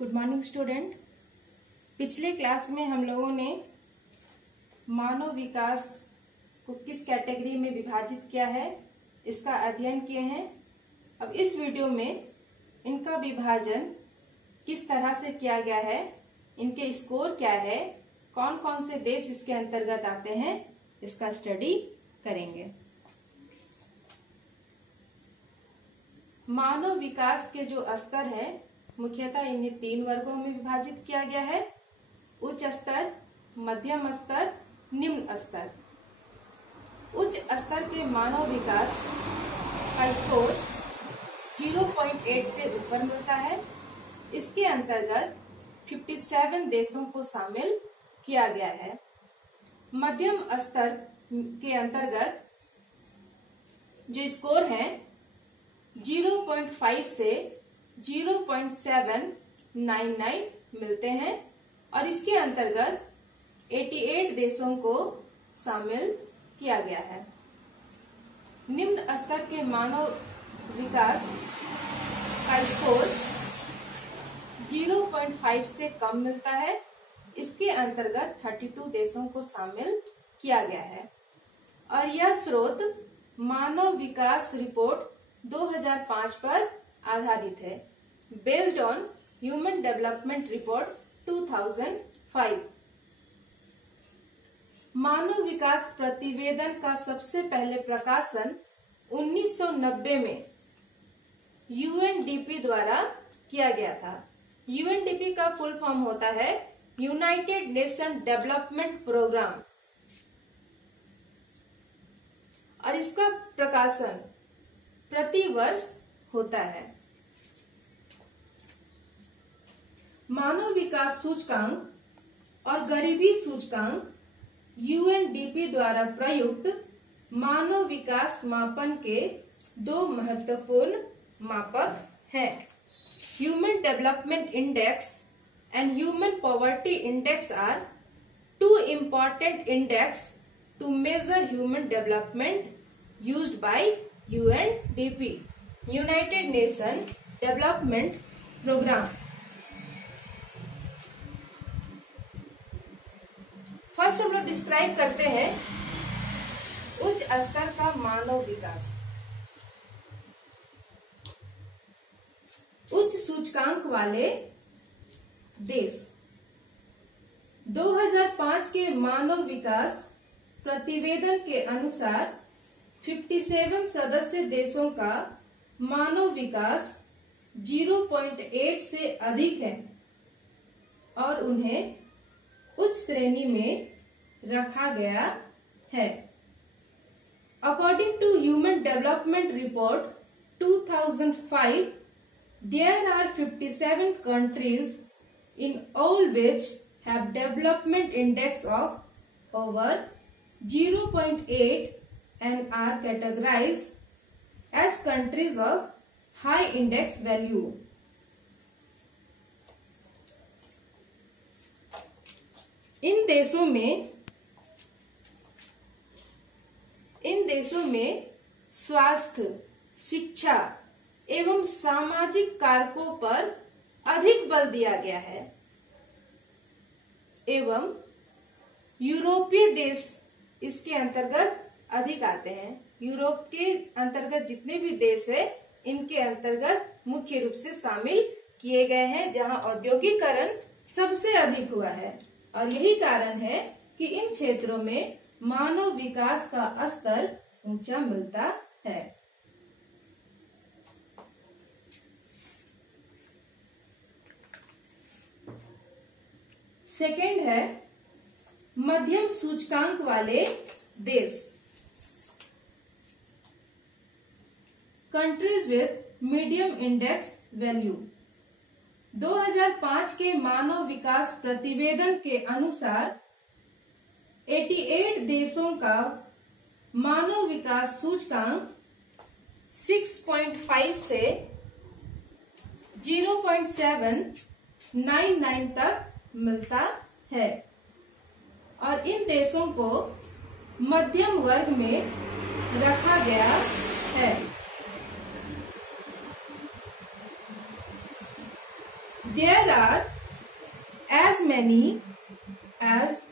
Good morning student. पिछले class में हम लोगों ने मानव विकास को किस कैटेगरी में विभाजित किया है इसका अध्ययन किए हैं। अब इस वीडियो में इनका विभाजन किस तरह से किया गया है, इनके स्कोर क्या है, कौन कौन से देश इसके अंतर्गत आते हैं, इसका स्टडी करेंगे। मानव विकास के जो स्तर है मुख्यतः इन्हें 3 वर्गों में विभाजित किया गया है। उच्च स्तर, मध्यम स्तर, निम्न स्तर। उच्च स्तर के मानव विकास का स्कोर 0.8 से ऊपर मिलता है। इसके अंतर्गत 57 देशों को शामिल किया गया है। मध्यम स्तर के अंतर्गत जो स्कोर है 0.5 से 0.799 मिलते हैं और इसके अंतर्गत 88 देशों को शामिल किया गया है। निम्न स्तर के मानव विकास का स्कोर 0.5 से कम मिलता है। इसके अंतर्गत 32 देशों को शामिल किया गया है और यह स्रोत मानव विकास रिपोर्ट 2005 पर आधारित है, based on human development report 2005। मानव विकास प्रतिवेदन का सबसे पहले प्रकाशन 1990 में यूएनडीपी द्वारा किया गया था। यूएनडीपी का फुल फॉर्म होता है यूनाइटेड नेशन डेवलपमेंट प्रोग्राम और इसका प्रकाशन प्रति वर्ष होता है। मानव विकास सूचकांक और गरीबी सूचकांक यूएनडीपी द्वारा प्रयुक्त मानव विकास मापन के 2 महत्वपूर्ण मापक हैं। Human development index and human poverty index are 2 important index to measure human development used by UNDP, United Nations Development Program. First हम लोग डिस्क्राइब करते हैं उच्च स्तर का मानव विकास। उच्च सूचकांक वाले देश 2005 के मानव विकास प्रतिवेदन के अनुसार 57 सदस्य देशों का मानव विकास 0.8 से अधिक है और उन्हें उच्च श्रेणी में रखा गया है। According to human development report 2005, there are 57 countries in all which have development index of over 0.8 and are categorized as countries of high index value. इन देशों में स्वास्थ्य, शिक्षा एवं सामाजिक कारकों पर अधिक बल दिया गया है एवं यूरोपीय देश इसके अंतर्गत अधिक आते हैं। यूरोप के अंतर्गत जितने भी देश है इनके अंतर्गत मुख्य रूप से शामिल किए गए हैं, जहां औद्योगिकरण सबसे अधिक हुआ है और यही कारण है कि इन क्षेत्रों में मानव विकास का स्तर ऊंचा मिलता है। सेकेंड है मध्यम सूचकांक वाले देश, countries with medium index value. 2005 के मानव विकास प्रतिवेदन के अनुसार 88 देशों का मानव विकास सूचकांक 6.5 से 0.799 तक मिलता है और इन देशों को मध्यम वर्ग में रखा गया है। There are as many as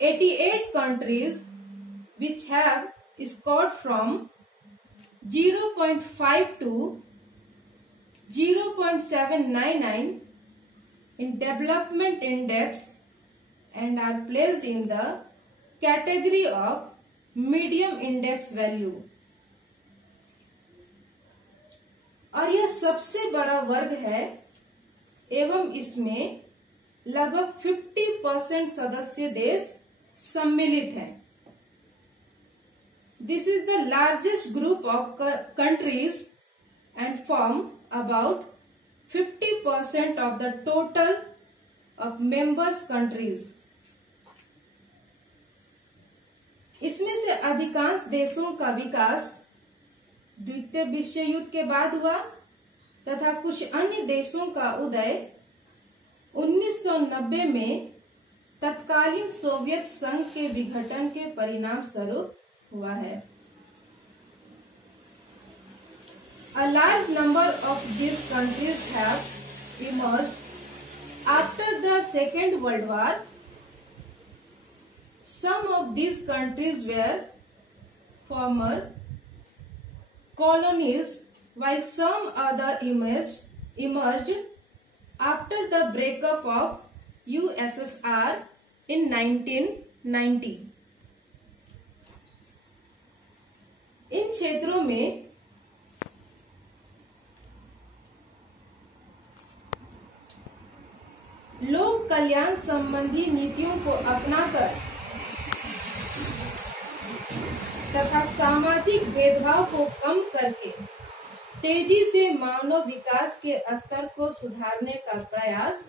88 countries which have scored from 0.5 to 0.799 in development index and are placed in the category of medium index value. और यह सबसे बड़ा वर्ग है एवं इसमें लगभग 50% सदस्य देश सम्मिलित हैं. This is the largest group of countries and form about 50% of the total of members countries. इसमें से अधिकांश देशों का विकास द्वितीय विश्व युद्ध के बाद हुआ तथा कुछ अन्य देशों का उदय 1990 में तत्कालीन सोवियत संघ के विघटन के परिणाम स्वरूप हुआ है. A large number of these countries have emerged after the Second World War. Some of these countries were former colonies, while some other emerged after the breakup of USSR in 1990. इन क्षेत्रों में लोक कल्याण संबंधी नीतियों को अपनाकर तथा सामाजिक भेदभाव को कम करके तेजी से मानव विकास के स्तर को सुधारने का प्रयास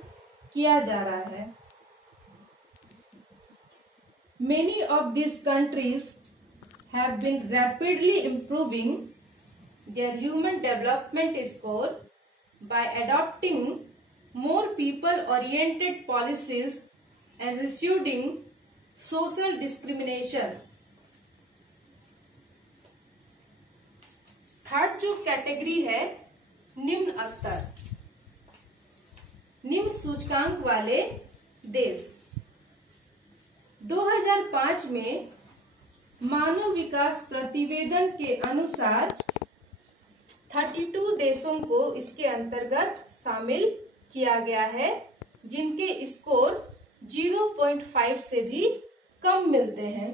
किया जा रहा है. Many of these countries have been rapidly improving their human development score by adopting more people-oriented policies and reducing social discrimination. Third जो कैटेगरी है निम्न स्तर, निम्न सूचकांक वाले देश. 2005 में मानव विकास प्रतिवेदन के अनुसार 32 देशों को इसके अंतर्गत शामिल किया गया है जिनके स्कोर 0.5 से भी कम मिलते हैं.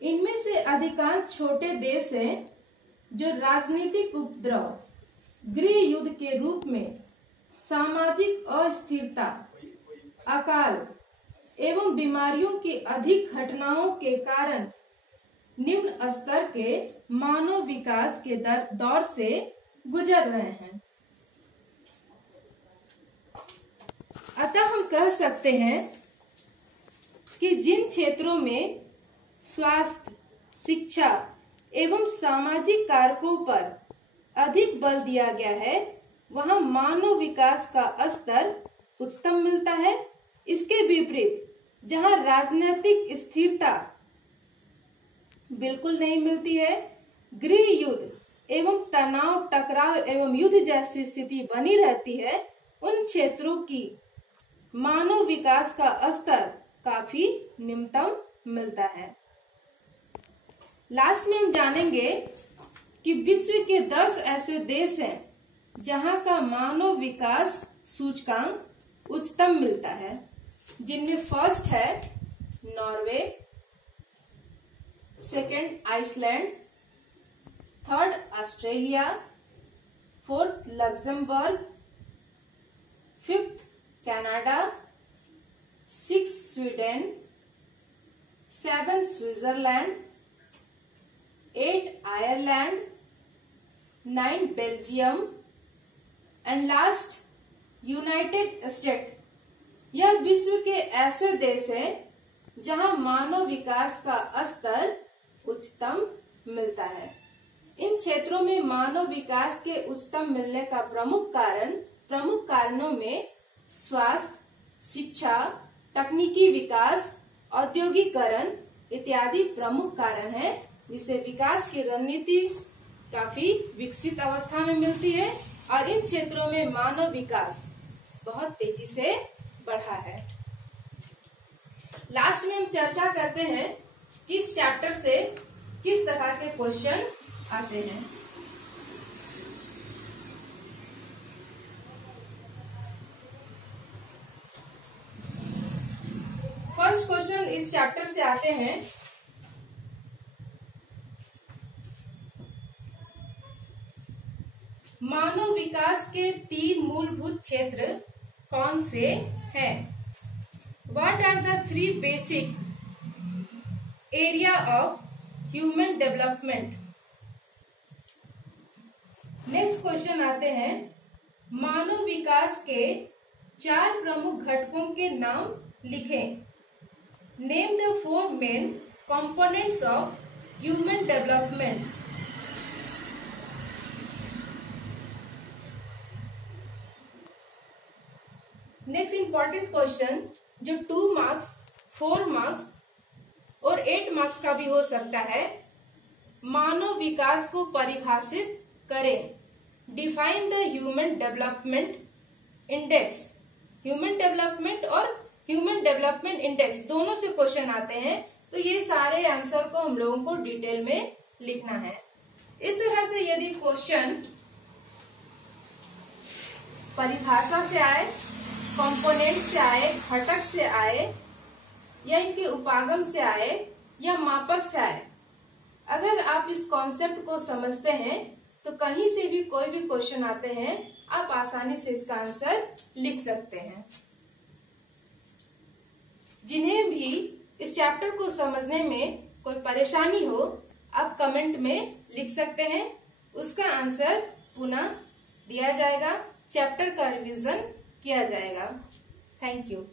इनमें से अधिकांश छोटे देश हैं जो राजनीतिक उपद्रव, गृह युद्ध के रूप में सामाजिक अस्थिरता, अकाल एवं बीमारियों की अधिक घटनाओं के कारण निम्न स्तर के मानव विकास के दौर से गुजर रहे हैं. अतः हम कह सकते हैं कि जिन क्षेत्रों में स्वास्थ्य, शिक्षा एवं सामाजिक कारकों पर अधिक बल दिया गया है वहां मानव विकास का स्तर उच्चतम मिलता है. इसके विपरीत जहां राजनीतिक स्थिरता बिल्कुल नहीं मिलती है, गृह युद्ध एवं तनाव, टकराव एवं युद्ध जैसी स्थिति बनी रहती है, उन क्षेत्रों की मानव विकास का स्तर काफी निम्नतम मिलता है. लास्ट में हम जानेंगे कि विश्व के 10 ऐसे देश हैं जहां का मानव विकास सूचकांक उच्चतम मिलता है, जिनमें फर्स्ट है Norway, second Iceland, third Australia, fourth Luxembourg, fifth Canada, six Sweden, seven Switzerland, 8 Ireland, 9 Belgium and last United State. यह विश्व के ऐसे देश हैं जहां मानव विकास का स्तर उच्चतम मिलता है. इन क्षेत्रों में मानव विकास के उच्चतम मिलने का प्रमुख कारणों में स्वास्थ्य, शिक्षा, तकनीकी विकास, औद्योगिकरण इत्यादि प्रमुख कारण हैं, जिससे विकास की रणनीति काफी विकसित अवस्था में मिलती है और इन क्षेत्रों में मानव विकास बहुत तेजी से बढ़ा है। लास्ट में हम चर्चा करते हैं कि इस चैप्टर से किस तरह के क्वेश्चन आते हैं। फर्स्ट क्वेश्चन इस चैप्टर से आते हैं, मानव विकास के 3 मूलभूत क्षेत्र कौन से हैं? What are the 3 basic area of human development? Next question आते हैं, मानव विकास के 4 प्रमुख घटकों के नाम लिखें। Name the 4 main components of human development. Next important question जो 2 मार्क्स, 4 मार्क्स और 8 मार्क्स का भी हो सकता है, मानव विकास को परिभाषित करें। Define the human development index. Human development और ह्यूमन डेवलपमेंट इंडेक्स दोनों से क्वेश्चन आते हैं, तो ये सारे आंसर को हम लोगों को डिटेल में लिखना है। इस तरह से यदि क्वेश्चन परिभाषा से आए, कंपोनेंट से आए, घटक से आए, या इनके उपागम से आए, या मापक से आए, अगर आप इस कॉन्सेप्ट को समझते हैं तो कहीं से भी कोई भी क्वेश्चन आते हैं आप आसानी से इसका आंसर लिख सकते हैं। जिन्हें भी इस चैप्टर को समझने में कोई परेशानी हो आप कमेंट में लिख सकते हैं, उसका आंसर पुनः दिया जाएगा, चैप्टर का रिवीजन किया जाएगा। Thank you.